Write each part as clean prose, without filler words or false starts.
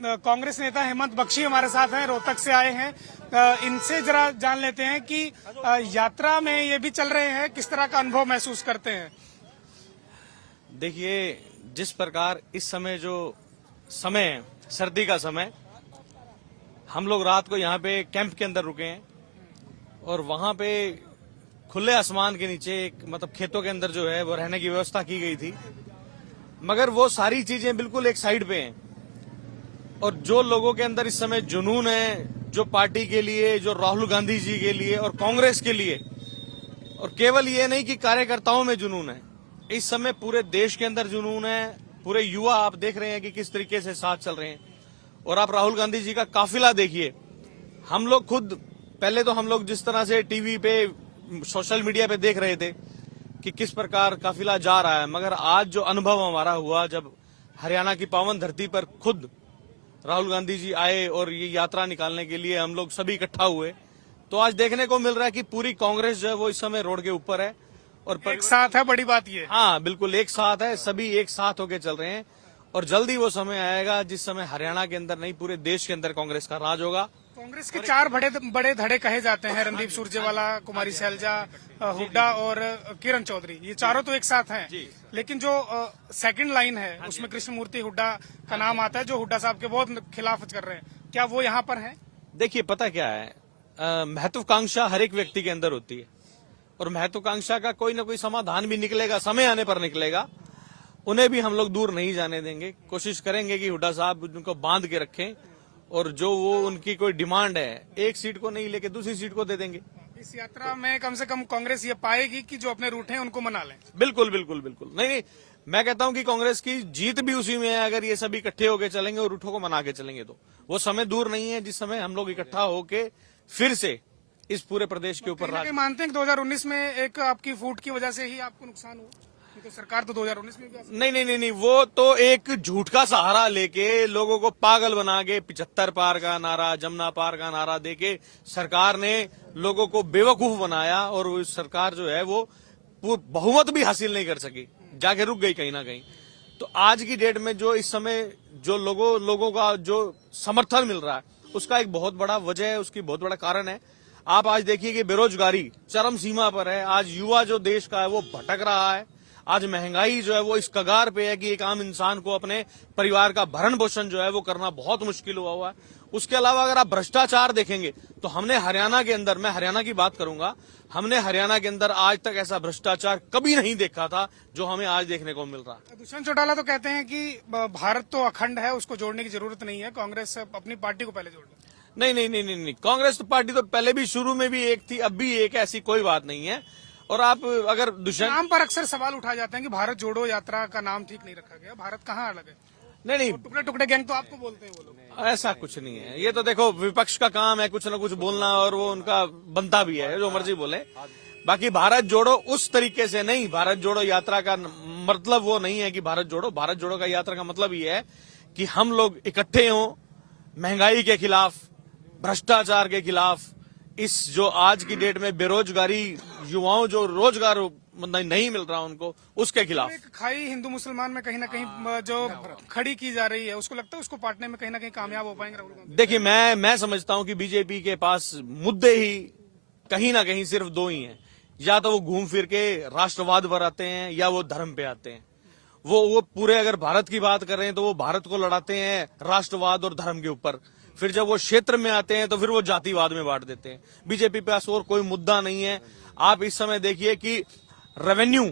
कांग्रेस नेता हेमंत बख्शी हमारे साथ हैं, रोहतक से आए हैं। इनसे जरा जान लेते हैं कि यात्रा में ये भी चल रहे हैं, किस तरह का अनुभव महसूस करते हैं। देखिए, जिस प्रकार इस समय जो समय है, सर्दी का समय, हम लोग रात को यहाँ पे कैंप के अंदर रुके हैं और वहां पे खुले आसमान के नीचे एक मतलब खेतों के अंदर जो है वो रहने की व्यवस्था की गई थी, मगर वो सारी चीजें बिल्कुल एक साइड पे हैं। और जो लोगों के अंदर इस समय जुनून है, जो पार्टी के लिए, जो राहुल गांधी जी के लिए और कांग्रेस के लिए, और केवल ये नहीं कि कार्यकर्ताओं में जुनून है, इस समय पूरे देश के अंदर जुनून है। पूरे युवा आप देख रहे हैं कि किस तरीके से साथ चल रहे हैं। और आप राहुल गांधी जी का काफिला देखिए। हम लोग खुद पहले तो हम लोग जिस तरह से टीवी पे, सोशल मीडिया पे देख रहे थे कि किस प्रकार काफिला जा रहा है, मगर आज जो अनुभव हमारा हुआ जब हरियाणा की पावन धरती पर खुद राहुल गांधी जी आए और ये यात्रा निकालने के लिए हम लोग सभी इकट्ठा हुए, तो आज देखने को मिल रहा है कि पूरी कांग्रेस जो है वो इस समय रोड के ऊपर है और एक साथ है। बड़ी बात ये। हाँ, बिल्कुल एक साथ है, सभी एक साथ होके चल रहे हैं। और जल्दी वो समय आएगा जिस समय हरियाणा के अंदर नहीं, पूरे देश के अंदर कांग्रेस का राज होगा। कांग्रेस के चार बड़े धड़े कहे जाते हैं, रणदीप सुरजेवाला, कुमारी सैलजा, हुड्डा और किरण चौधरी। ये चारों तो एक साथ हैं, लेकिन जो सेकंड लाइन है उसमें कृष्णमूर्ति हुड्डा का नाम आता है, जो हुड्डा साहब के बहुत खिलाफत कर रहे हैं। क्या वो यहाँ पर है? देखिए, पता क्या है, महत्वाकांक्षा हर एक व्यक्ति के अंदर होती है और महत्वाकांक्षा का कोई ना कोई समाधान भी निकलेगा, समय आने पर निकलेगा। उन्हें भी हम लोग दूर नहीं जाने देंगे। कोशिश करेंगे कि हुड्डा साहब उनको बांध के रखें और जो वो उनकी कोई डिमांड है, एक सीट को नहीं लेके दूसरी सीट को दे देंगे। इस यात्रा में कम से कम कांग्रेस ये पाएगी कि जो अपने रूट हैं उनको मना लें। बिल्कुल बिल्कुल बिल्कुल। नहीं, मैं कहता हूं कि कांग्रेस की जीत भी उसी में है अगर ये सभी इकट्ठे होके चलेंगे और रूठों को मना के चलेंगे। तो वो समय दूर नहीं है जिस समय हम लोग इकट्ठा होके फिर से इस पूरे प्रदेश के ऊपर राज। मानते हैं कि 2019 में एक आपकी फूट की वजह से ही आपको नुकसान हुआ, तो सरकार तो 2019 में भी नहीं, वो तो एक झूठ का सहारा लेके लोगों को पागल बना के 75 पार का नारा, जमुना पार का नारा देके सरकार ने लोगों को बेवकूफ बनाया और वो सरकार जो है वो बहुमत भी हासिल नहीं कर सकी, जाके रुक गई कहीं ना कहीं। तो आज की डेट में जो इस समय जो लोगों का जो समर्थन मिल रहा है, उसका एक बहुत बड़ा वजह है, उसकी बहुत बड़ा कारण है। आप आज देखिए कि बेरोजगारी चरम सीमा पर है। आज युवा जो देश का है वो भटक रहा है। आज महंगाई जो है वो इस कगार पे है कि एक आम इंसान को अपने परिवार का भरण पोषण जो है वो करना बहुत मुश्किल हुआ है। उसके अलावा अगर आप भ्रष्टाचार देखेंगे तो हमने हरियाणा के अंदर, मैं हरियाणा की बात करूंगा, हमने हरियाणा के अंदर आज तक ऐसा भ्रष्टाचार कभी नहीं देखा था जो हमें आज देखने को मिल रहा है। दुष्यंत चौटाला तो कहते हैं कि भारत तो अखंड है, उसको जोड़ने की जरूरत नहीं है, कांग्रेस अपनी पार्टी को पहले जोड़ ले। नहीं, कांग्रेस पार्टी तो पहले भी शुरू में भी एक थी, अब भी एक, ऐसी कोई बात नहीं है। और आप अगर दुष्यंत नाम पर अक्सर सवाल उठाए जाते हैं कि भारत जोड़ो यात्रा का नाम ठीक नहीं रखा गया, भारत कहाँ अलग है? नहीं, टुकड़े टुकड़े गैंग तो आपको बोलते हैं वो लोग। ऐसा कुछ नहीं है। ये तो देखो, विपक्ष का काम है कुछ ना कुछ बोलना और वो उनका बनता भी है, जो मर्जी बोले। बाकी भारत जोड़ो उस तरीके से नहीं। भारत जोड़ो यात्रा का मतलब वो नहीं है कि भारत जोड़ो का यात्रा का मतलब ये है कि हम लोग इकट्ठे हों, महंगाई के खिलाफ, भ्रष्टाचार के खिलाफ, इस जो आज की डेट में बेरोजगारी, युवाओं जो रोजगार नहीं मिल रहा उनको, उसके खिलाफ। एक खाई हिंदू मुसलमान में कहीं ना कहीं जो खड़ी की जा रही है, उसको लगता है उसको पाटने में कहीं ना कहीं कामयाब हो पाएंगे राहुल गांधी? देखिए, मैं समझता हूं कि बीजेपी के पास मुद्दे ही कहीं ना कहीं सिर्फ दो ही हैं। या तो वो घूम फिर के राष्ट्रवाद पर आते हैं या वो धर्म पे आते हैं। वो पूरे अगर भारत की बात कर रहे हैं तो वो भारत को लड़ाते हैं राष्ट्रवाद और धर्म के ऊपर। फिर जब वो क्षेत्र में आते हैं तो फिर वो जातिवाद में बांट देते हैं। बीजेपी पे और कोई मुद्दा नहीं है। आप इस समय देखिए कि रेवेन्यू,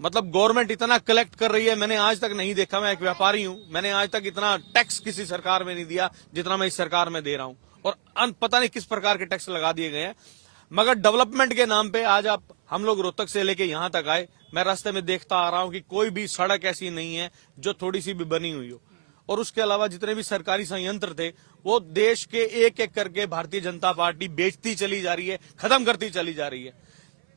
मतलब गवर्नमेंट इतना कलेक्ट कर रही है, मैंने आज तक नहीं देखा। मैं एक व्यापारी हूं, मैंने आज तक इतना टैक्स किसी सरकार में नहीं दिया जितना मैं इस सरकार में दे रहा हूं। और पता नहीं किस प्रकार के टैक्स लगा दिए गए हैं। मगर डेवलपमेंट के नाम पे आज हम लोग रोहतक से लेके यहां तक आए, मैं रास्ते में देखता आ रहा हूं कि कोई भी सड़क ऐसी नहीं है जो थोड़ी सी भी बनी हुई हो। और उसके अलावा जितने भी सरकारी संयंत्र थे वो देश के एक एक करके भारतीय जनता पार्टी बेचती चली जा रही है, खत्म करती चली जा रही है।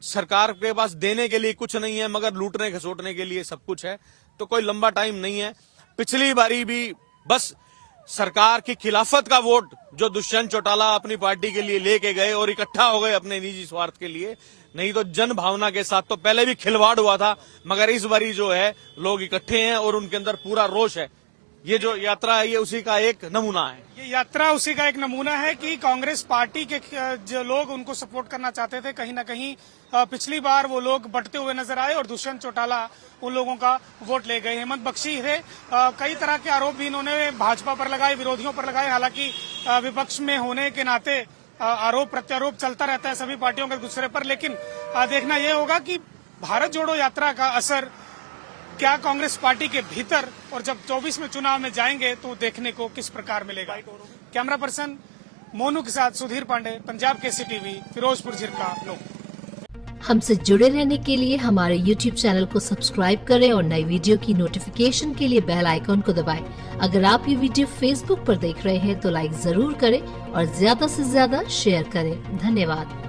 सरकार के पास देने के लिए कुछ नहीं है, मगर लूटने खसोटने के लिए सब कुछ है। तो कोई लंबा टाइम नहीं है। पिछली बारी भी बस सरकार की खिलाफत का वोट जो दुष्यंत चौटाला अपनी पार्टी के लिए लेके गए और इकट्ठा हो गए अपने निजी स्वार्थ के लिए, नहीं तो जन भावना के साथ तो पहले भी खिलवाड़ हुआ था। मगर इस बारी जो है लोग इकट्ठे हैं और उनके अंदर पूरा रोष है ये जो यात्रा है ये उसी का एक नमूना है। ये यात्रा उसी का एक नमूना है कि कांग्रेस पार्टी के जो लोग उनको सपोर्ट करना चाहते थे, कहीं ना कहीं पिछली बार वो लोग बंटते हुए नजर आए और दुष्यंत चौटाला उन लोगों का वोट ले गए। हेमंत बख्शी थे, कई तरह के आरोप भी इन्होंने भाजपा पर लगाए, विरोधियों पर लगाए। हालांकि विपक्ष में होने के नाते आरोप प्रत्यारोप चलता रहता है सभी पार्टियों का दूसरे पर, लेकिन देखना यह होगा कि भारत जोड़ो यात्रा का असर क्या कांग्रेस पार्टी के भीतर और जब 24 में चुनाव में जाएंगे तो देखने को किस प्रकार मिलेगा। कैमरा पर्सन मोनू के साथ सुधीर पांडे, पंजाब केसरी टीवी, फिरोजपुर झिरका, नो। हमसे जुड़े रहने के लिए हमारे YouTube चैनल को सब्सक्राइब करें और नई वीडियो की नोटिफिकेशन के लिए बेल आइकॉन को दबाएं। अगर आप ये वीडियो Facebook पर देख रहे हैं तो लाइक जरूर करें और ज्यादा से ज्यादा शेयर करें। धन्यवाद।